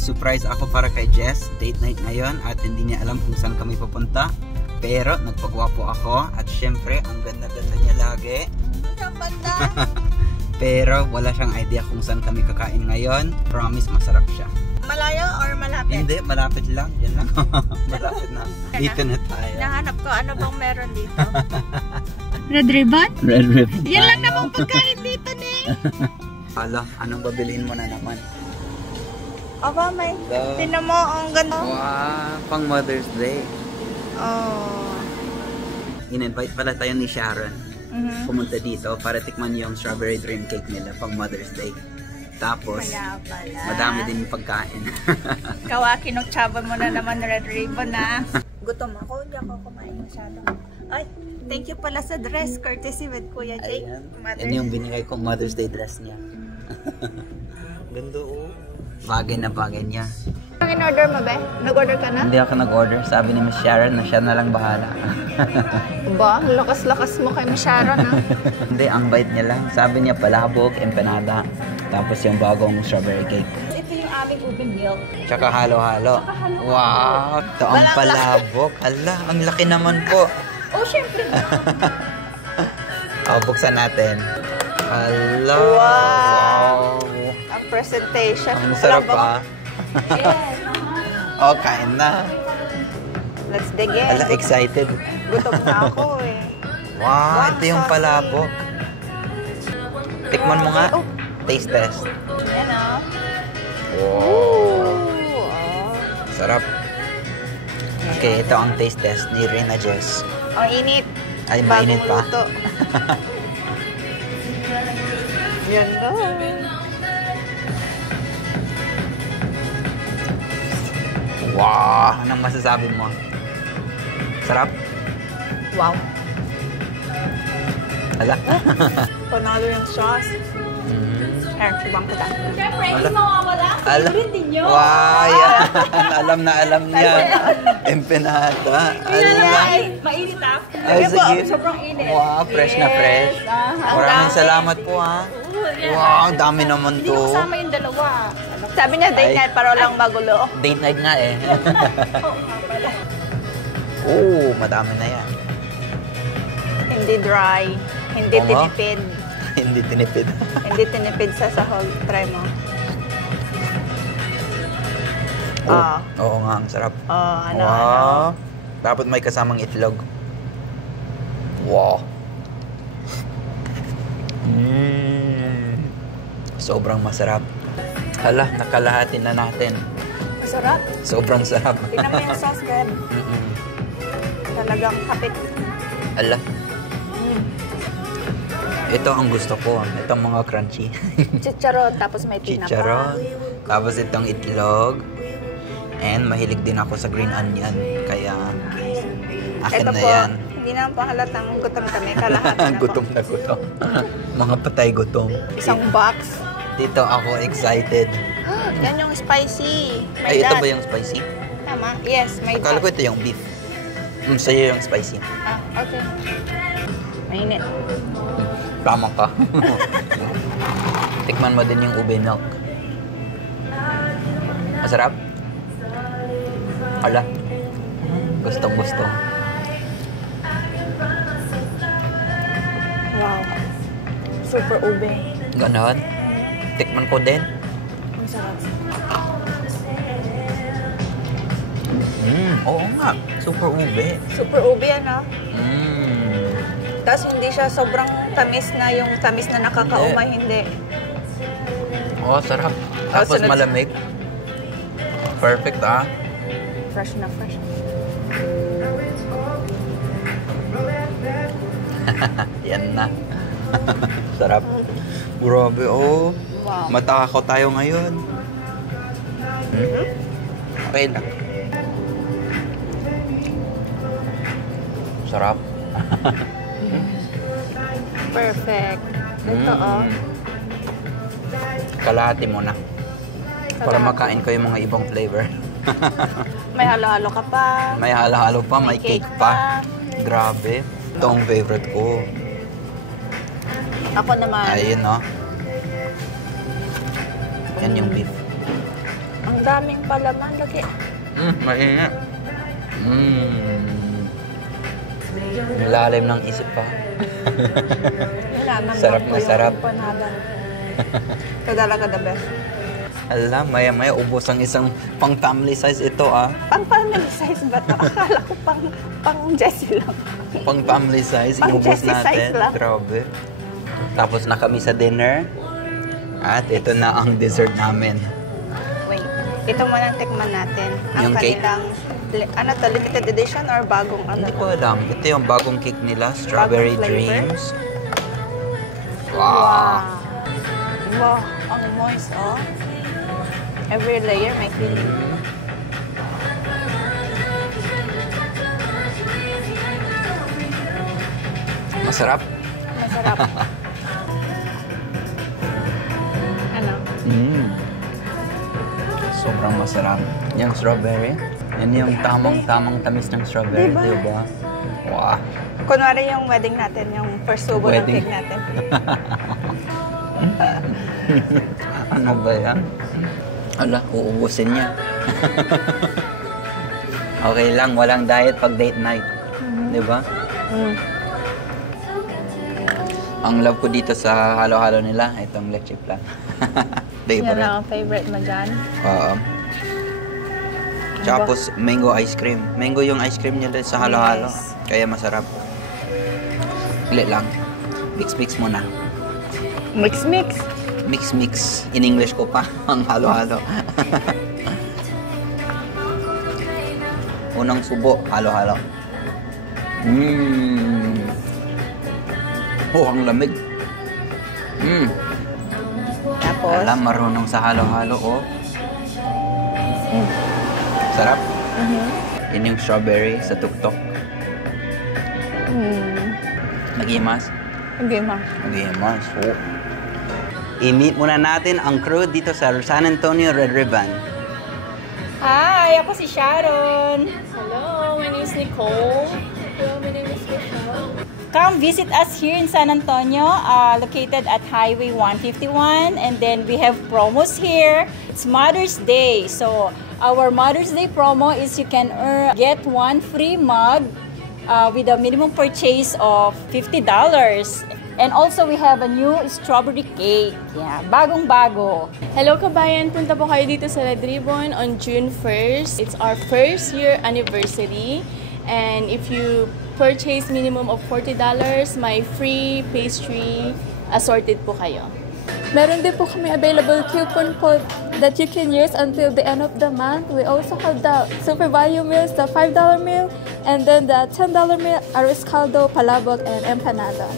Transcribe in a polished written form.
May surprise ako para kay Jess. Date night ngayon at hindi niya alam kung saan kami pupunta. Pero nagpagwapo ako at syempre ang ganda-ganda niya lagi. Ganda. Pero wala siyang idea kung saan kami kakain ngayon. Promise masarap siya. Malayo or malapit? Hindi, malapit lang. Yan lang. Malapit na. Dito na tayo. Nahanap ko ano bang meron dito. Red ribbon? Red ribbon. Yan lang namang pagkain dito, Ning. Hala, anong babilhin mo na naman? Aba, may. Tinan mo, ang ganda. Wow, pang Mother's Day. Oh. In-invite pala tayo ni Sharon. Pumunta dito para tikman yung strawberry dream cake nila pang Mother's Day. Tapos, Kaya pala. madami din yung pagkain. Kawaki nung tsaba mo na naman red ribbon na. Gutom ako, hindi ako kumain masyado. Ay, thank you pala sa dress, courtesy with Kuya Jake. Ayan. Yan yung binigay kong Mother's Day dress niya. Ganda oh. Bagay na bagay niya. Ang in-order mo ba? Nag-order ka na? Hindi ako nag-order. Sabi ni Miss Sharon na siya na lang bahala. Ba, lakas-lakas mo kay Miss Sharon ha? Hindi, ang bait niya lang. Sabi niya palabok, empanada. Tapos yung bagong strawberry cake. Ito yung aming ube milk. Tsaka halo-halo. Wow! Ito ang palabok. Hala, ang laki naman po. Oh, syempre. Buksan natin. Hala! Wow! Ang presentation. Ang sarap ah. Yes. Oh, kain na. Let's dig in. Hala, excited. Gutom na ako eh. Wow, ito yung palabok. Tikman mo nga. Oh. Taste test. Yan o. Wow! Sarap. Okay, ito ang taste test ni Rina Jess. Ang init. Ay, mainit pa. Bagong luto. Yan o. Wow! Anong masasabi mo? Sarap? Wow. Hala. Panalo yung sauce. Subang kita. Siyempre, Wala. hindi mawawala. Ala. Favorite ninyo. Wow! Yan. Alam na alam niya. Empanada. Ala. Mainit ah. Ay, sige. Sobrang init. Wow, fresh na fresh. Maraming salamat po ha. Wow, dami naman Hindi ko to. kasama yung dalawa. Sabi niya, date Ay. night para walang magulo. Date night nga eh. Oo, madami na yan. Hindi dry. Hindi Oo nga. tinipid. Hindi tinipid. Hindi tinipid sa sahog. Try mo. Oh, oo nga, ang sarap. Oh, ano, Wow. ano. Dapat may kasamang itlog. Wow. Sobrang masarap. Hala, nakalahati na natin. Masarap. Sobrang sarap. Tingnan mo yung sauce, Gab. Talagang kapit. Hala. Ito ang gusto ko. Itong mga crunchy. Chicharon, tapos may tinapa. Chicharon. Tapos itong itlog. And mahilig din ako sa green onion. Kaya akin Ito na po, yan. hindi naman pahalatang gutom kami. Kalahati na po. Gutom na gutom. Mga patay gutom. Isang box. Dito ako excited. Yan yung spicy. Ay, ito that. ba yung spicy? Tama. Yes, may Akala ko ito yung beef. Sa'yo yung spicy. Ah, okay. Mainit. Tama ka. Tikman mo din yung ube milk. Masarap? Hala. Gustong gusto. Wow. Super ube. Ganon. Tikman ko din. Masarap. Oo nga. Super ube. Super ube yan, ah. Mm. Tapos hindi siya sobrang tamis na yung tamis na nakakaumay, hindi. Oh, sarap. Tapos sunod- malamig. Perfect ah. Fresh na fresh. Yan na. Sarap. Grabe oh. Wow. Matakaw tayo ngayon. Okay lang. Sarap. Perfect. Ito, oh. Kalahati mo na. Para makain ko yung mga ibang flavor. May halo-halo ka pa. May halo-halo pa, may cake pa. Grabe. Ito ang favorite ko. Ako naman. Ayun no. Yan yung beef. Ang Ang daming palaman. Lagi. Mainit. Malalim ng isip pa. Sarap na sarap. Ito talaga the best. Alam, maya-maya ubos ang isang pang family size ito Pang family size ba ito? Akala ko pang Jessie lang. Pang family size, Pang inubos Jessie size natin. lang. Grabe. Tapos na kami sa dinner. At ito na ang dessert namin. Wait, ito muna ang tikman natin. Ang Yung cake? kanilang, ano to, limited edition or bagong ano? Hindi ko alam. Ito yung bagong cake nila, Strawberry Bagong flavor? Dreams. Wow. Wow, ang moist, oh. Every layer may feeling. Masarap. Masarap. Ano? Sobrang masarap. Yung strawberry, yan yung tamang tamis ng strawberry, Diba? diba? Wow. Kunwari yung wedding natin, yung first subo ng Wedding. cake natin. Ano ba yan? Ala, uubusin niya. Okay lang, walang diet pag date night. Diba? Ang love ko dito sa halo-halo nila, itong leche plan. Yan Favorite. lang ang favorite mo dyan. Oo. Tapos, mango ice cream. Mango yung ice cream nila sa halo-halo. Yes. Kaya masarap. Ilit lang. Mix-mix muna. Mix. Mix. In English ko pa ang halo-halo. Unang subo, halo-halo. Oh, ang lamig. Tapos, Alam, marunong sa halo-halo, oh. Sarap. Yun yung strawberry sa tuktok. Magimas. okay ma. Magimas, oh. I-meet muna natin ang crew dito sa San Antonio Red Ribbon. Hi, ako si Sharon. Hello, my name is Nicole. Hello, my name is Michelle. Come visit us here in San Antonio, located at Highway 151. And then we have promos here. It's Mother's Day. So our Mother's Day promo is you can get one free mug with a minimum purchase of $50. And also we have a new strawberry cake. Yeah, bagong-bago. Hello kabayan, punta po kayo dito sa Red Ribbon on June 1st. It's our first year anniversary. And if you purchase minimum of $40, may free pastry assorted po kayo. Meron din po kami available coupon po that you can use until the end of the month. We also have the Super Value Meals, the $5 meal, and then the $10 meal, arroz caldo, palabok, and empanada.